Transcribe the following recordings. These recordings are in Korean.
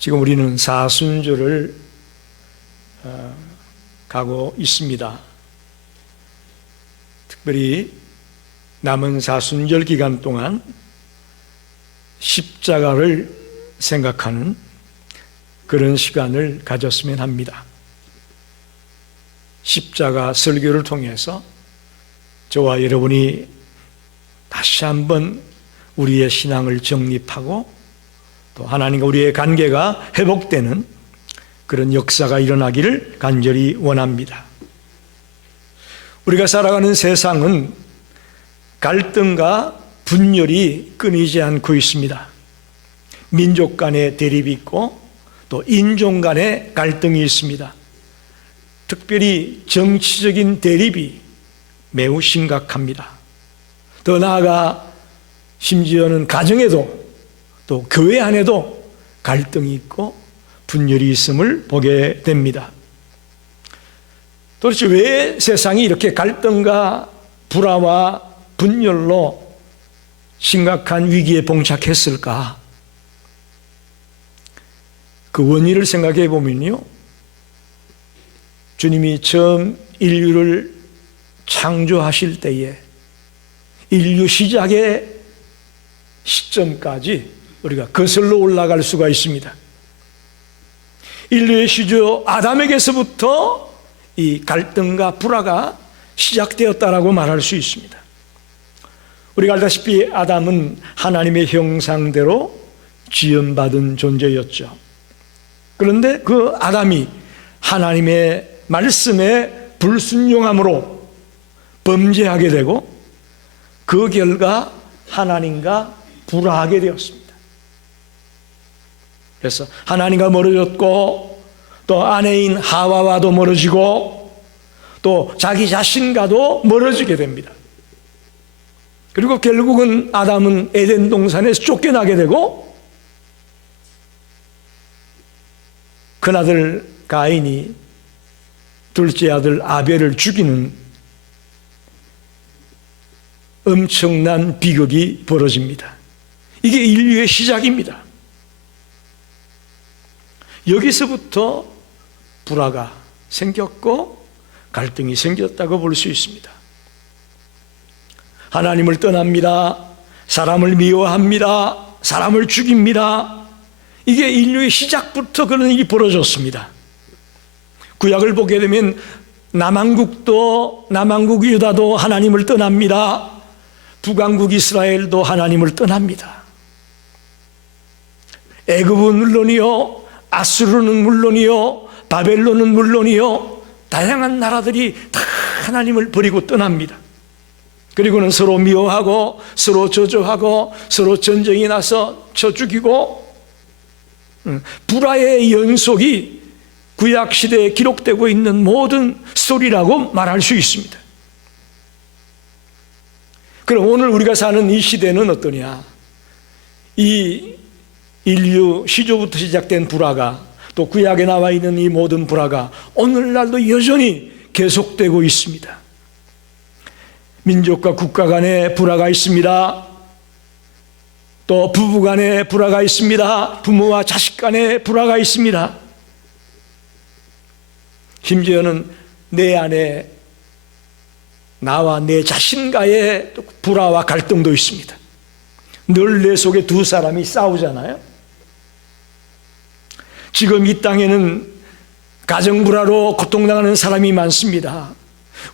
지금 우리는 사순절을 가고 있습니다. 특별히 남은 사순절 기간 동안 십자가를 생각하는 그런 시간을 가졌으면 합니다. 십자가 설교를 통해서 저와 여러분이 다시 한번 우리의 신앙을 정립하고 또 하나님과 우리의 관계가 회복되는 그런 역사가 일어나기를 간절히 원합니다. 우리가 살아가는 세상은 갈등과 분열이 끊이지 않고 있습니다. 민족 간의 대립이 있고 또 인종 간의 갈등이 있습니다. 특별히 정치적인 대립이 매우 심각합니다. 더 나아가 심지어는 가정에도 또 교회 안에도 갈등이 있고 분열이 있음을 보게 됩니다. 도대체 왜 세상이 이렇게 갈등과 불화와 분열로 심각한 위기에 봉착했을까? 그 원인을 생각해 보면요, 주님이 처음 인류를 창조하실 때에 인류 시작의 시점까지 우리가 거슬러 올라갈 수가 있습니다. 인류의 시조 아담에게서부터 이 갈등과 불화가 시작되었다라고 말할 수 있습니다. 우리가 알다시피 아담은 하나님의 형상대로 지음받은 존재였죠. 그런데 그 아담이 하나님의 말씀에 불순종함으로 범죄하게 되고 그 결과 하나님과 불화하게 되었습니다. 그래서 하나님과 멀어졌고 또 아내인 하와와도 멀어지고 또 자기 자신과도 멀어지게 됩니다. 그리고 결국은 아담은 에덴 동산에서 쫓겨나게 되고 큰아들 가인이 둘째 아들 아벨을 죽이는 엄청난 비극이 벌어집니다. 이게 인류의 시작입니다. 여기서부터 불화가 생겼고 갈등이 생겼다고 볼 수 있습니다. 하나님을 떠납니다. 사람을 미워합니다. 사람을 죽입니다. 이게 인류의 시작부터 그런 일이 벌어졌습니다. 구약을 보게 되면 남왕국 유다도 하나님을 떠납니다. 북왕국 이스라엘도 하나님을 떠납니다. 애굽은 물론이요, 아수르는 물론이요, 바벨론은 물론이요, 다양한 나라들이 다 하나님을 버리고 떠납니다. 그리고는 서로 미워하고 서로 저주하고 서로 전쟁이 나서 쳐 죽이고 불화의 연속이 구약시대에 기록되고 있는 모든 스토리라고 말할 수 있습니다. 그럼 오늘 우리가 사는 이 시대는 어떠냐? 이 인류 시조부터 시작된 불화가 또 구약에 나와 있는 이 모든 불화가 오늘날도 여전히 계속되고 있습니다. 민족과 국가 간의 불화가 있습니다. 또 부부 간의 불화가 있습니다. 부모와 자식 간의 불화가 있습니다. 심지어는 내 안에 나와 내 자신과의 불화와 갈등도 있습니다. 늘 내 속에 두 사람이 싸우잖아요. 지금 이 땅에는 가정불화로 고통당하는 사람이 많습니다.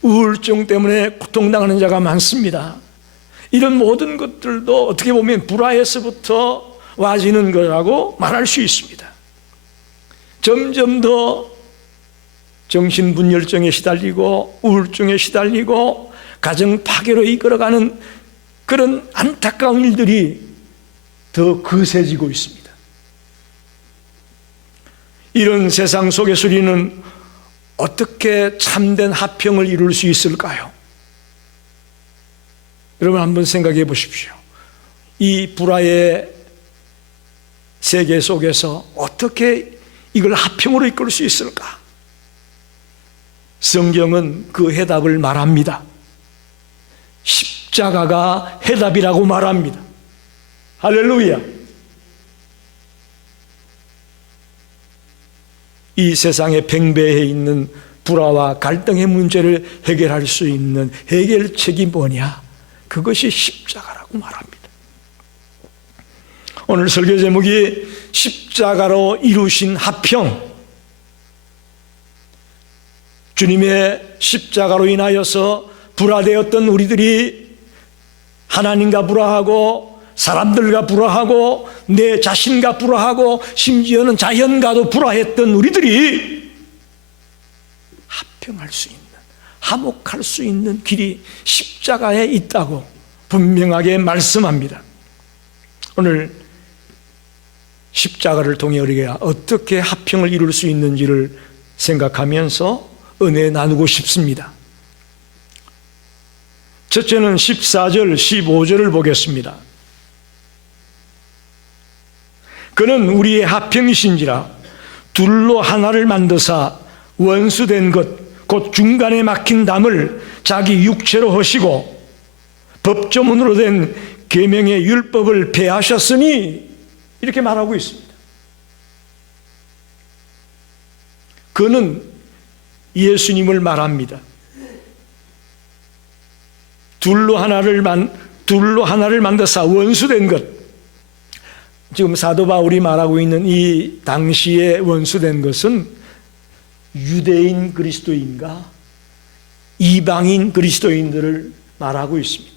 우울증 때문에 고통당하는 자가 많습니다. 이런 모든 것들도 어떻게 보면 불화에서부터 와지는 거라고 말할 수 있습니다. 점점 더 정신분열증에 시달리고 우울증에 시달리고 가정 파괴로 이끌어가는 그런 안타까운 일들이 더 거세지고 있습니다. 이런 세상 속에서 우리는 어떻게 참된 화평을 이룰 수 있을까요? 여러분 한번 생각해 보십시오. 이 불화의 세계 속에서 어떻게 이걸 화평으로 이끌 수 있을까? 성경은 그 해답을 말합니다. 십자가가 해답이라고 말합니다. 할렐루야. 이 세상에 팽배해 있는 불화와 갈등의 문제를 해결할 수 있는 해결책이 뭐냐? 그것이 십자가라고 말합니다. 오늘 설교 제목이 십자가로 이루신 화평. 주님의 십자가로 인하여서 불화되었던 우리들이 하나님과 불화하고 사람들과 불화하고 내 자신과 불화하고 심지어는 자연과도 불화했던 우리들이 합평할 수 있는, 화목할 수 있는 길이 십자가에 있다고 분명하게 말씀합니다. 오늘 십자가를 통해 우리가 어떻게 화평을 이룰 수 있는지를 생각하면서 은혜 나누고 싶습니다. 첫째는 14절, 15절을 보겠습니다. 그는 우리의 화평이신지라 둘로 하나를 만드사 원수된 것 곧 중간에 막힌 담을 자기 육체로 하시고 법조문으로 된 계명의 율법을 폐하셨으니 이렇게 말하고 있습니다. 그는 예수님을 말합니다. 둘로 하나를 만드사 원수된 것. 지금 사도 바울이 말하고 있는 이 당시에 원수된 것은 유대인 그리스도인과 이방인 그리스도인들을 말하고 있습니다.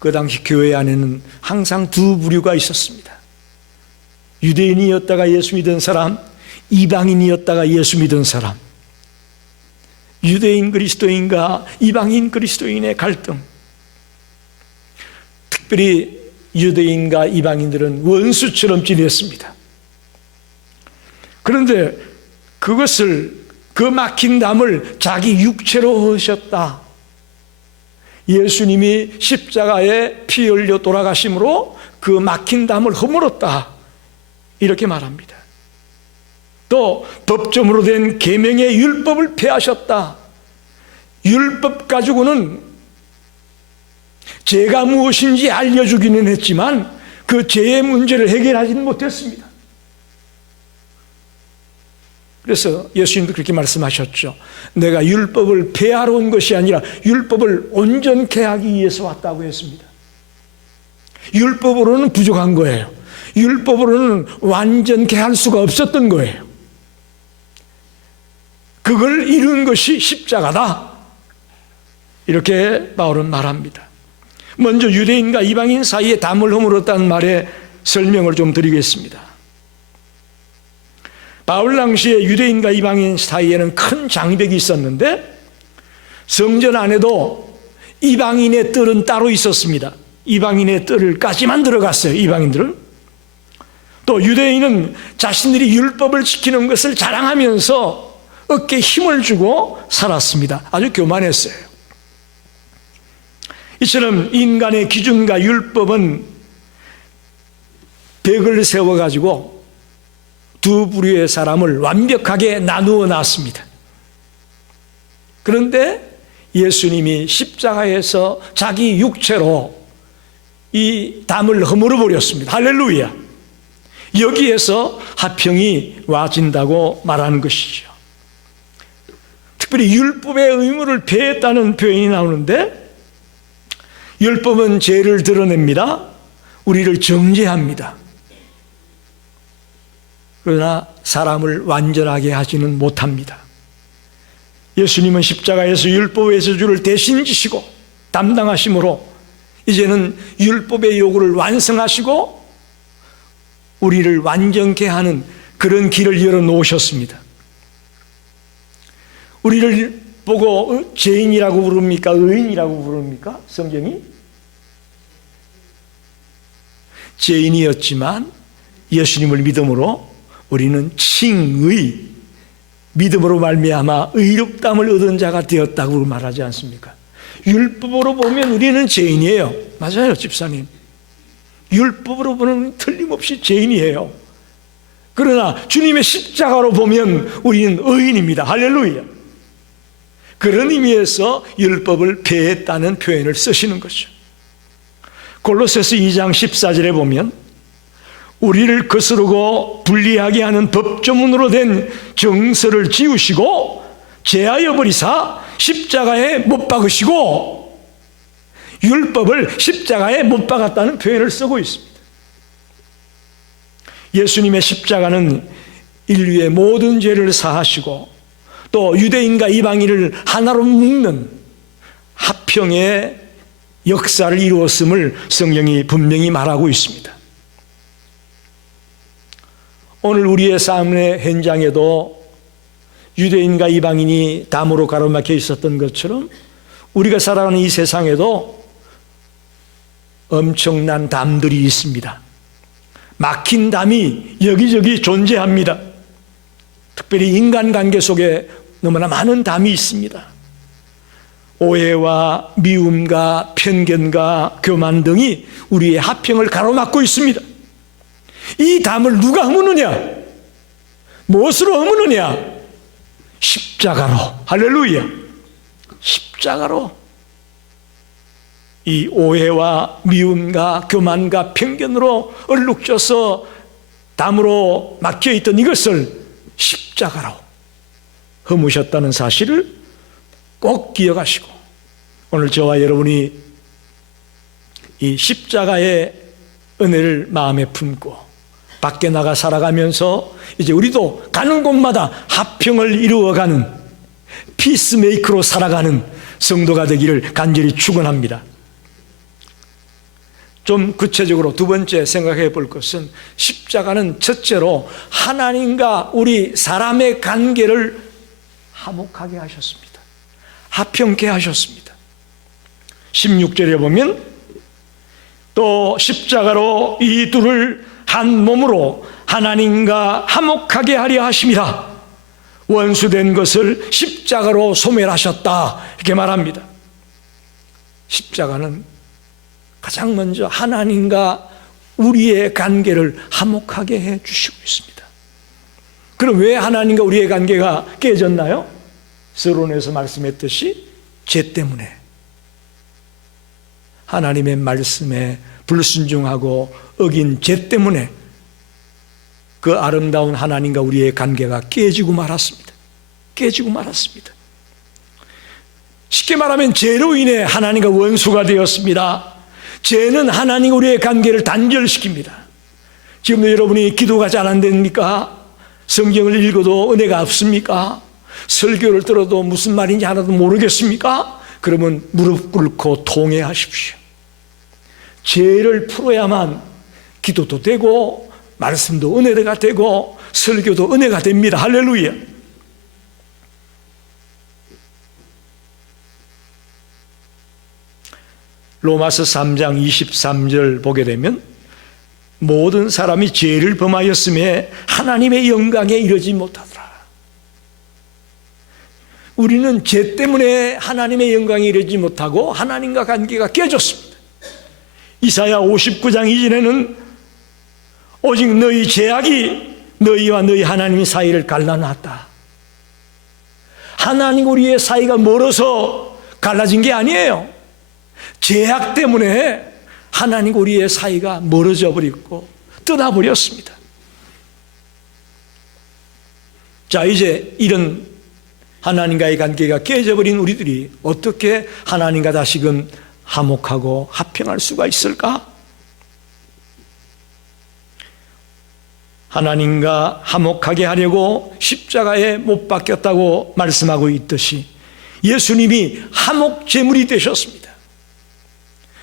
그 당시 교회 안에는 항상 두 부류가 있었습니다. 유대인이었다가 예수 믿은 사람, 이방인이었다가 예수 믿은 사람. 유대인 그리스도인과 이방인 그리스도인의 갈등. 특별히 유대인과 이방인들은 원수처럼 지냈습니다. 그런데 그것을, 그 막힌 담을 자기 육체로 하셨다. 예수님이 십자가에 피 흘려 돌아가심으로 그 막힌 담을 허물었다. 이렇게 말합니다. 또 법조문으로 된 계명의 율법을 폐하셨다. 율법 가지고는 죄가 무엇인지 알려주기는 했지만 그 죄의 문제를 해결하지는 못했습니다. 그래서 예수님도 그렇게 말씀하셨죠. 내가 율법을 폐하러 온 것이 아니라 율법을 온전케 하기 위해서 왔다고 했습니다. 율법으로는 부족한 거예요. 율법으로는 완전케 할 수가 없었던 거예요. 그걸 이룬 것이 십자가다. 이렇게 바울은 말합니다. 먼저 유대인과 이방인 사이에 담을 허물었다는 말에 설명을 좀 드리겠습니다. 바울 당시에 유대인과 이방인 사이에는 큰 장벽이 있었는데 성전 안에도 이방인의 뜰은 따로 있었습니다. 이방인의 뜰까지만 들어갔어요. 이방인들은. 또 유대인은 자신들이 율법을 지키는 것을 자랑하면서 어깨에 힘을 주고 살았습니다. 아주 교만했어요. 이처럼 인간의 기준과 율법은 벽을 세워가지고 두 부류의 사람을 완벽하게 나누어 놨습니다. 그런데 예수님이 십자가에서 자기 육체로 이 담을 허물어 버렸습니다. 할렐루야. 여기에서 화평이 와진다고 말하는 것이죠. 특별히 율법의 의무를 폐했다는 표현이 나오는데 율법은 죄를 드러냅니다. 우리를 정죄합니다. 그러나 사람을 완전하게 하지는 못합니다. 예수님은 십자가에서 율법의 저주를 대신 지시고 담당하심으로 이제는 율법의 요구를 완성하시고 우리를 완전케 하는 그런 길을 열어놓으셨습니다. 우리를 보고 죄인이라고 부릅니까? 의인이라고 부릅니까? 성경이? 죄인이었지만 예수님을 믿음으로 우리는 칭의, 믿음으로 말미암아 의롭다함을 얻은 자가 되었다고 말하지 않습니까? 율법으로 보면 우리는 죄인이에요. 맞아요, 집사님. 율법으로 보면 틀림없이 죄인이에요. 그러나 주님의 십자가로 보면 우리는 의인입니다. 할렐루야. 그런 의미에서 율법을 폐했다는 표현을 쓰시는 거죠. 골로새서 2장 14절에 보면 우리를 거스르고 불리하게 하는 법조문으로 된 정서를 지우시고 제하여 버리사 십자가에 못 박으시고, 율법을 십자가에 못 박았다는 표현을 쓰고 있습니다. 예수님의 십자가는 인류의 모든 죄를 사하시고 또 유대인과 이방인을 하나로 묶는 합평의 역사를 이루었음을 성경이 분명히 말하고 있습니다. 오늘 우리의 삶의 현장에도 유대인과 이방인이 담으로 가로막혀 있었던 것처럼 우리가 살아가는 이 세상에도 엄청난 담들이 있습니다. 막힌 담이 여기저기 존재합니다. 특별히 인간관계 속에 너무나 많은 담이 있습니다. 오해와 미움과 편견과 교만 등이 우리의 화평을 가로막고 있습니다. 이 담을 누가 허무느냐? 무엇으로 허무느냐? 십자가로. 할렐루야. 십자가로 이 오해와 미움과 교만과 편견으로 얼룩져서 담으로 막혀있던 이것을 십자가로 허무셨다는 사실을 꼭 기억하시고, 오늘 저와 여러분이 이 십자가의 은혜를 마음에 품고 밖에 나가 살아가면서 이제 우리도 가는 곳마다 화평을 이루어가는 피스메이커로 살아가는 성도가 되기를 간절히 축원합니다. 좀 구체적으로 두 번째 생각해 볼 것은, 십자가는 첫째로 하나님과 우리 사람의 관계를 화목하게 하셨습니다. 화평케 하셨습니다. 16절에 보면 또 십자가로 이 둘을 한 몸으로 하나님과 화목하게 하려 하심이라. 원수된 것을 십자가로 소멸하셨다, 이렇게 말합니다. 십자가는 가장 먼저 하나님과 우리의 관계를 화목하게 해 주시고 있습니다. 그럼 왜 하나님과 우리의 관계가 깨졌나요? 서론에서 말씀했듯이 죄 때문에, 하나님의 말씀에 불순종하고 어긴 죄 때문에 그 아름다운 하나님과 우리의 관계가 깨지고 말았습니다. 깨지고 말았습니다. 쉽게 말하면 죄로 인해 하나님과 원수가 되었습니다. 죄는 하나님과 우리의 관계를 단절시킵니다. 지금도 여러분이 기도가 잘 안 됩니까? 성경을 읽어도 은혜가 없습니까? 설교를 들어도 무슨 말인지 하나도 모르겠습니까? 그러면 무릎 꿇고 통회하십시오. 죄를 풀어야만 기도도 되고 말씀도 은혜가 되고 설교도 은혜가 됩니다. 할렐루야. 로마서 3장 23절 보게 되면 모든 사람이 죄를 범하였음에 하나님의 영광에 이르지 못하더라. 우리는 죄 때문에 하나님의 영광에 이르지 못하고 하나님과 관계가 깨졌습니다. 이사야 59장 이전에는 오직 너희 죄악이 너희와 너희 하나님 사이를 갈라놨다. 하나님 우리의 사이가 멀어서 갈라진 게 아니에요. 죄악 때문에 하나님 우리의 사이가 멀어져 버리고 떠나버렸습니다. 자, 이제 이런 하나님과의 관계가 깨져버린 우리들이 어떻게 하나님과 다시금 화목하고 화평할 수가 있을까? 하나님과 화목하게 하려고 십자가에 못 박혔다고 말씀하고 있듯이 예수님이 화목 제물이 되셨습니다.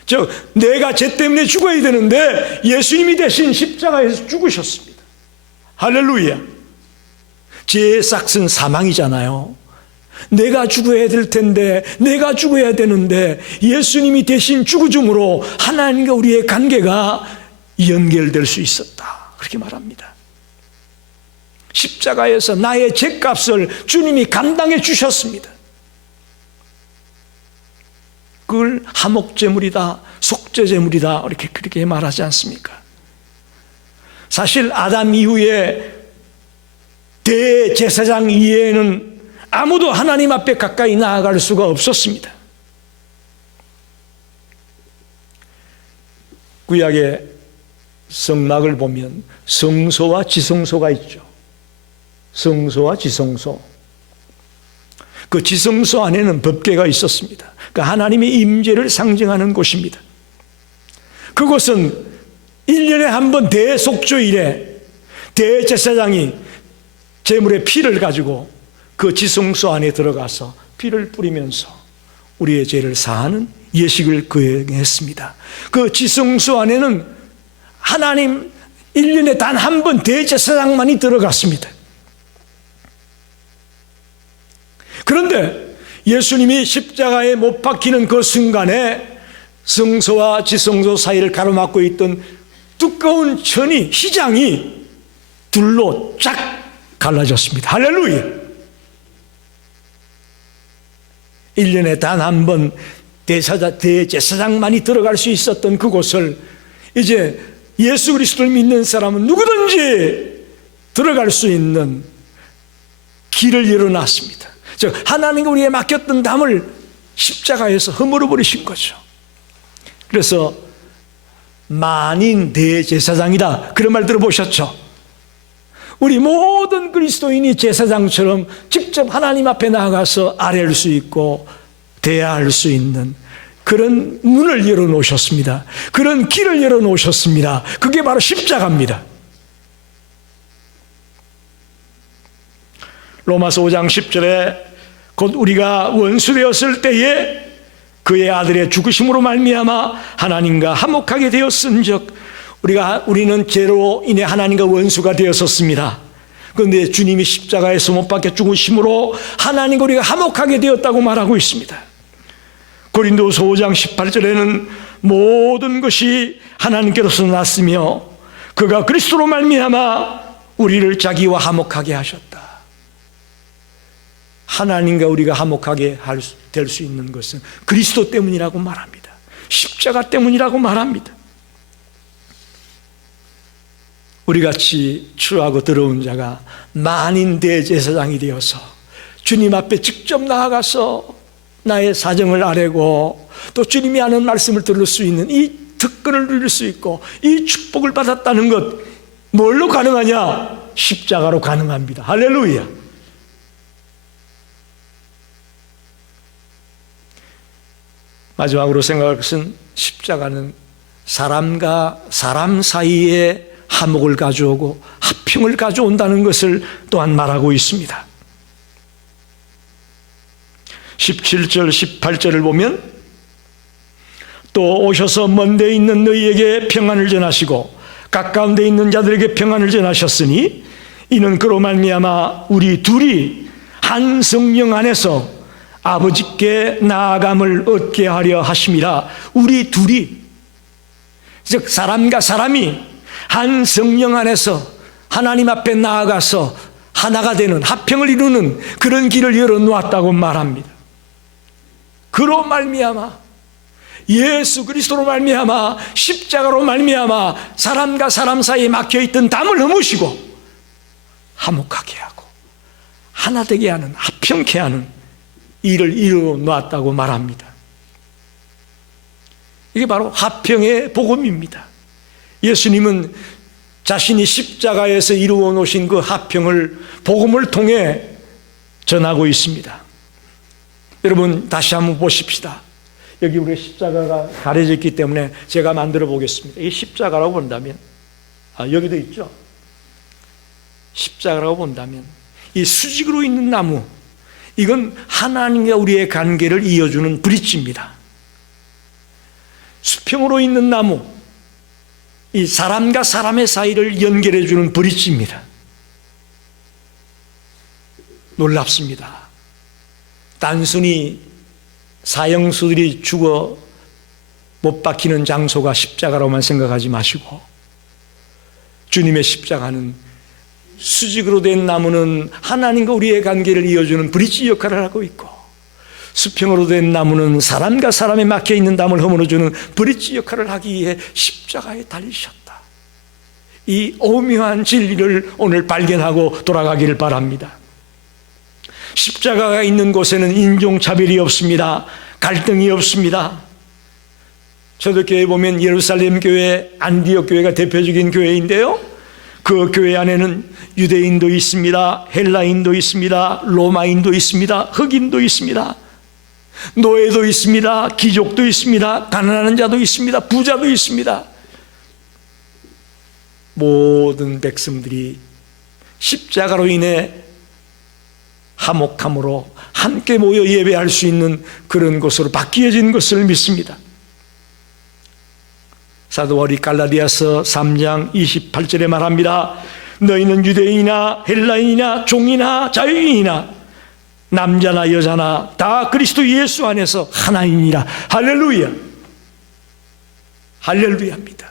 즉 내가 죄 때문에 죽어야 되는데 예수님이 대신 십자가에서 죽으셨습니다. 할렐루야. 죄의 싹은 사망이잖아요. 내가 죽어야 될 텐데, 내가 죽어야 되는데 예수님이 대신 죽으심으로 하나님과 우리의 관계가 연결될 수 있었다, 그렇게 말합니다. 십자가에서 나의 죄값을 주님이 감당해 주셨습니다. 그걸 화목제물이다, 속죄제물이다, 그렇게 말하지 않습니까? 사실 아담 이후에 대제사장 이외에는 아무도 하나님 앞에 가까이 나아갈 수가 없었습니다. 구약의 성막을 보면 성소와 지성소가 있죠. 성소와 지성소. 그 지성소 안에는 법궤가 있었습니다. 그 하나님의 임재를 상징하는 곳입니다. 그곳은 1년에 한 번 대속주일에 대제사장이 제물의 피를 가지고 그 지성소 안에 들어가서 피를 뿌리면서 우리의 죄를 사하는 예식을 거행했습니다. 그 지성소 안에는 하나님 1년에 단 한 번 대제사장만이 들어갔습니다. 그런데 예수님이 십자가에 못 박히는 그 순간에 성소와 지성소 사이를 가로막고 있던 두꺼운 천이, 휘장이 둘로 쫙 갈라졌습니다. 할렐루야! 1년에 단 한 번 대제사장만이 들어갈 수 있었던 그곳을 이제 예수 그리스도를 믿는 사람은 누구든지 들어갈 수 있는 길을 열어놨습니다. 즉 하나님과 우리에게 맡겼던 담을 십자가에서 허물어 버리신 거죠. 그래서 만인 대제사장이다, 그런 말 들어보셨죠? 우리 모든 그리스도인이 제사장처럼 직접 하나님 앞에 나아가서 아뢰할 수 있고 대화할 수 있는 그런 문을 열어놓으셨습니다. 그런 길을 열어놓으셨습니다. 그게 바로 십자가입니다. 로마서 5장 10절에 곧 우리가 원수되었을 때에 그의 아들의 죽으심으로 말미암아 하나님과 화목하게 되었은즉, 우리는 죄로 인해 하나님과 원수가 되었었습니다. 그런데 주님이 십자가에서 못 박혀 죽으심으로 하나님과 우리가 화목하게 되었다고 말하고 있습니다. 고린도서 5장 18절에는 모든 것이 하나님께로서 났으며 그가 그리스도로 말미암아 우리를 자기와 화목하게 하셨다. 하나님과 우리가 화목하게 될 수 있는 것은 그리스도 때문이라고 말합니다. 십자가 때문이라고 말합니다. 우리같이 추하고 더러운 자가 만인 대제사장이 되어서 주님 앞에 직접 나아가서 나의 사정을 아뢰고 또 주님이 하는 말씀을 들을 수 있는 이 특권을 누릴 수 있고 이 축복을 받았다는 것, 뭘로 가능하냐? 십자가로 가능합니다. 할렐루야. 마지막으로 생각할 것은 십자가는 사람과 사람 사이에 화목을 가져오고 화평을 가져온다는 것을 또한 말하고 있습니다. 17절 18절을 보면 또 오셔서 먼 데 있는 너희에게 평안을 전하시고 가까운 데 있는 자들에게 평안을 전하셨으니 이는 그로 말미암아 우리 둘이 한 성령 안에서 아버지께 나아감을 얻게 하려 하심이라. 우리 둘이, 즉 사람과 사람이 한 성령 안에서 하나님 앞에 나아가서 하나가 되는, 화평을 이루는 그런 길을 열어놓았다고 말합니다. 그로 말미암아, 예수 그리스도로 말미암아, 십자가로 말미암아 사람과 사람 사이에 막혀있던 담을 허무시고 화목하게 하고 하나 되게 하는, 화평케 하는 일을 이루어 놓았다고 말합니다. 이게 바로 화평의 복음입니다. 예수님은 자신이 십자가에서 이루어 놓으신 그 화평을 복음을 통해 전하고 있습니다. 여러분 다시 한번 보십시다. 여기 우리 십자가가 가려져 있기 때문에 제가 만들어 보겠습니다. 이 십자가라고 본다면, 여기도 있죠. 십자가라고 본다면 이 수직으로 있는 나무, 이건 하나님과 우리의 관계를 이어주는 브릿지입니다. 수평으로 있는 나무, 이 사람과 사람의 사이를 연결해주는 브릿지입니다. 놀랍습니다. 단순히 사형수들이 죽어 못 박히는 장소가 십자가로만 생각하지 마시고, 주님의 십자가는 수직으로 된 나무는 하나님과 우리의 관계를 이어주는 브릿지 역할을 하고 있고, 수평으로 된 나무는 사람과 사람에 막혀있는 담을 허물어주는 브릿지 역할을 하기 위해 십자가에 달리셨다. 이 오묘한 진리를 오늘 발견하고 돌아가기를 바랍니다. 십자가가 있는 곳에는 인종차별이 없습니다. 갈등이 없습니다. 초대교회에 보면 예루살렘 교회, 안디옥 교회가 대표적인 교회인데요, 그 교회 안에는 유대인도 있습니다, 헬라인도 있습니다, 로마인도 있습니다, 흑인도 있습니다, 노예도 있습니다, 귀족도 있습니다, 가난한 자도 있습니다, 부자도 있습니다. 모든 백성들이 십자가로 인해 화목함으로 함께 모여 예배할 수 있는 그런 곳으로 바뀌어진 것을 믿습니다. 사도 바울이 갈라디아서 3장 28절에 말합니다. 너희는 유대인이나 헬라인이나 종이나 자유인이나 남자나 여자나 다 그리스도 예수 안에서 하나이니라. 할렐루야. 할렐루야입니다.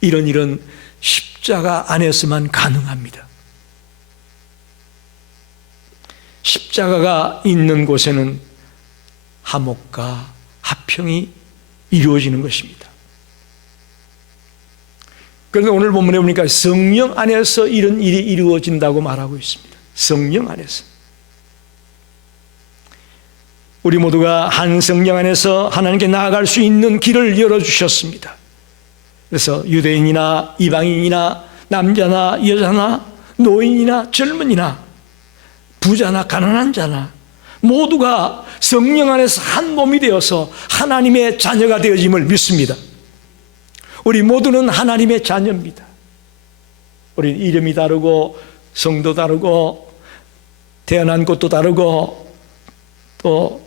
이런 일은 십자가 안에서만 가능합니다. 십자가가 있는 곳에는 화목과 화평이 이루어지는 것입니다. 그런데 오늘 본문에 보니까 성령 안에서 이런 일이 이루어진다고 말하고 있습니다. 성령 안에서. 우리 모두가 한 성령 안에서 하나님께 나아갈 수 있는 길을 열어주셨습니다. 그래서 유대인이나 이방인이나 남자나 여자나 노인이나 젊은이나 부자나 가난한 자나 모두가 성령 안에서 한 몸이 되어서 하나님의 자녀가 되어짐을 믿습니다. 우리 모두는 하나님의 자녀입니다. 우리 이름이 다르고 성도 다르고 태어난 곳도 다르고 또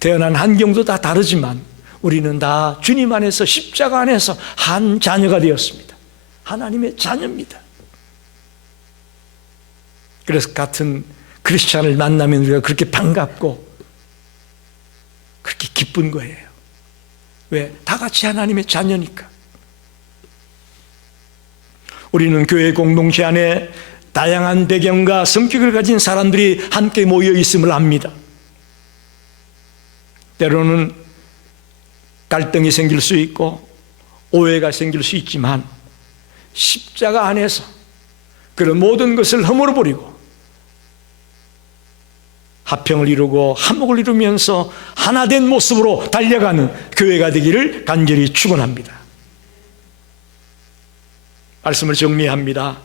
태어난 환경도 다 다르지만 우리는 다 주님 안에서 십자가 안에서 한 자녀가 되었습니다. 하나님의 자녀입니다. 그래서 같은 크리스찬을 만나면 우리가 그렇게 반갑고 그렇게 기쁜 거예요. 왜? 다 같이 하나님의 자녀니까. 우리는 교회 공동체 안에 다양한 배경과 성격을 가진 사람들이 함께 모여 있음을 압니다. 때로는 갈등이 생길 수 있고 오해가 생길 수 있지만 십자가 안에서 그런 모든 것을 허물어버리고 화평을 이루고 화목을 이루면서 하나된 모습으로 달려가는 교회가 되기를 간절히 축원합니다. 말씀을 정리합니다.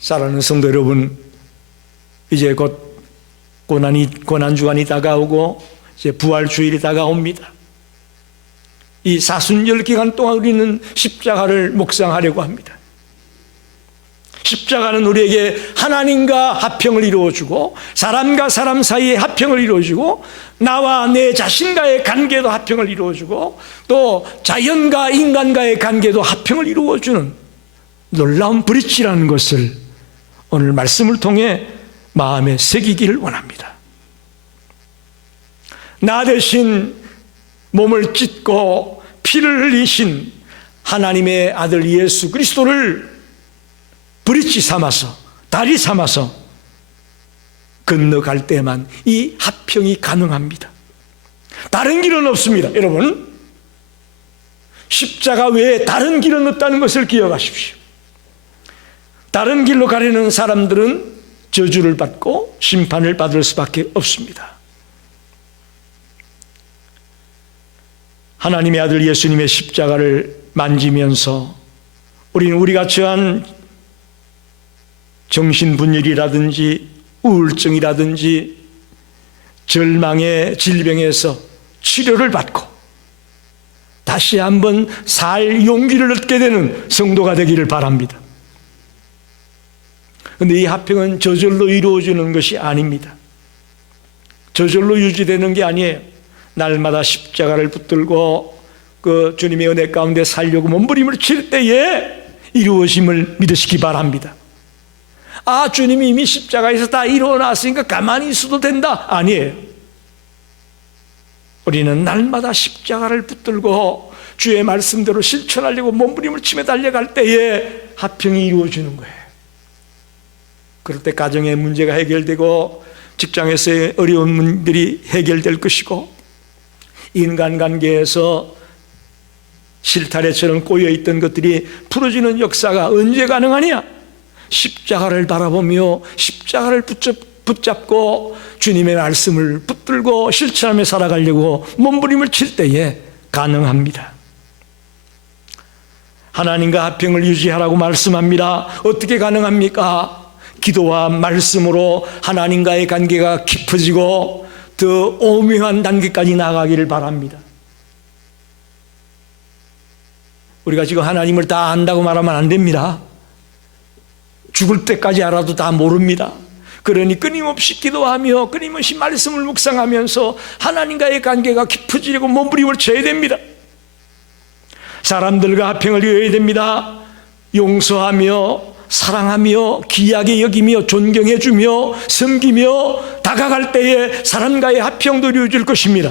사랑하는 성도 여러분, 이제 곧 고난주간이 다가오고 이제 부활주일이 다가옵니다. 이 사순절 기간 동안 우리는 십자가를 묵상하려고 합니다. 십자가는 우리에게 하나님과 화평을 이루어주고 사람과 사람 사이에 화평을 이루어주고 나와 내 자신과의 관계도 화평을 이루어주고 또 자연과 인간과의 관계도 화평을 이루어주는 놀라운 브릿지라는 것을 오늘 말씀을 통해 마음에 새기기를 원합니다. 나 대신 몸을 찢고 피를 흘리신 하나님의 아들 예수 그리스도를 브릿지 삼아서 다리 삼아서 건너갈 때만 이 화평이 가능합니다. 다른 길은 없습니다. 여러분, 십자가 외에 다른 길은 없다는 것을 기억하십시오. 다른 길로 가려는 사람들은 저주를 받고 심판을 받을 수밖에 없습니다. 하나님의 아들 예수님의 십자가를 만지면서 우리는 우리가 처한 정신분열이라든지 우울증이라든지 절망의 질병에서 치료를 받고 다시 한번 살 용기를 얻게 되는 성도가 되기를 바랍니다. 그런데 이 화평은 저절로 이루어지는 것이 아닙니다. 저절로 유지되는 게 아니에요. 날마다 십자가를 붙들고 그 주님의 은혜 가운데 살려고 몸부림을 칠 때에 이루어짐을 믿으시기 바랍니다. 아, 주님이 이미 십자가에서 다 이루어놨으니까 가만히 있어도 된다. 아니에요. 우리는 날마다 십자가를 붙들고 주의 말씀대로 실천하려고 몸부림을 치며 달려갈 때에 화평이 이루어지는 거예요. 그럴 때 가정의 문제가 해결되고 직장에서의 어려운 문제들이 해결될 것이고 인간관계에서 실타래처럼 꼬여있던 것들이 풀어지는 역사가 언제 가능하냐? 십자가를 바라보며 십자가를 붙잡고 주님의 말씀을 붙들고 실천하며 살아가려고 몸부림을 칠 때에 가능합니다. 하나님과 화평을 유지하라고 말씀합니다. 어떻게 가능합니까? 기도와 말씀으로 하나님과의 관계가 깊어지고 더 오묘한 단계까지 나아가기를 바랍니다. 우리가 지금 하나님을 다 안다고 말하면 안 됩니다. 죽을 때까지 알아도 다 모릅니다. 그러니 끊임없이 기도하며 끊임없이 말씀을 묵상하면서 하나님과의 관계가 깊어지려고 몸부림을 쳐야 됩니다. 사람들과 화평을 이어야 됩니다. 용서하며 사랑하며 귀하게 여기며 존경해주며 섬기며 다가갈 때에 사람과의 화평도 이루어질 것입니다.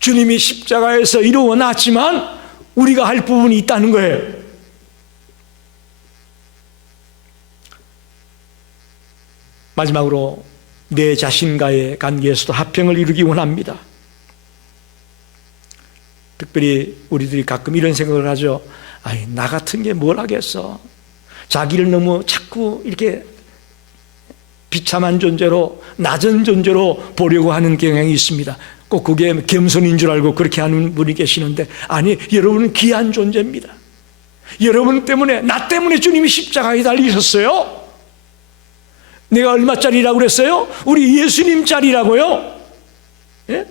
주님이 십자가에서 이루어 놨지만 우리가 할 부분이 있다는 거예요. 마지막으로 내 자신과의 관계에서도 화평을 이루기 원합니다. 특별히 우리들이 가끔 이런 생각을 하죠. 아이, 나 같은 게 뭘 하겠어. 자기를 너무 자꾸 이렇게 비참한 존재로, 낮은 존재로 보려고 하는 경향이 있습니다. 꼭 그게 겸손인 줄 알고 그렇게 하는 분이 계시는데, 아니, 여러분은 귀한 존재입니다. 여러분 때문에, 나 때문에 주님이 십자가에 달리셨어요. 내가 얼마짜리라고 그랬어요? 우리 예수님짜리라고요. 예?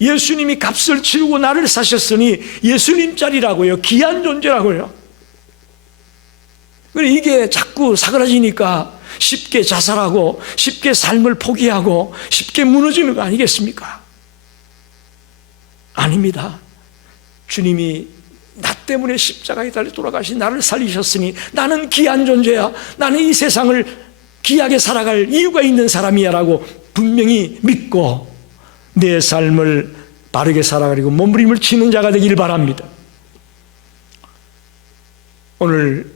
예수님이 값을 치르고 나를 사셨으니 예수님짜리라고요. 귀한 존재라고요. 이게 자꾸 사그라지니까 쉽게 자살하고 쉽게 삶을 포기하고 쉽게 무너지는 거 아니겠습니까? 아닙니다. 주님이 나 때문에 십자가에 달려 돌아가신 나를 살리셨으니 나는 귀한 존재야. 나는 이 세상을 귀하게 살아갈 이유가 있는 사람이야 라고 분명히 믿고 내 삶을 바르게 살아가려고 몸부림을 치는 자가 되기를 바랍니다. 오늘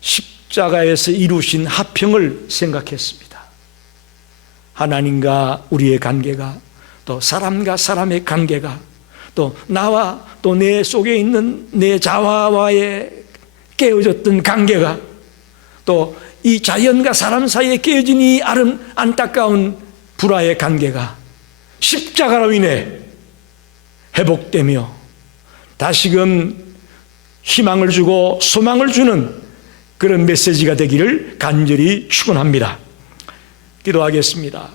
십자가에서 이루신 화평을 생각했습니다. 하나님과 우리의 관계가, 또 사람과 사람의 관계가, 또 나와 또 내 속에 있는 내 자아와의 깨어졌던 관계가, 또 이 자연과 사람 사이에 깨어진 이 안타까운 불화의 관계가 십자가로 인해 회복되며 다시금 희망을 주고 소망을 주는 그런 메시지가 되기를 간절히 축원합니다. 기도하겠습니다.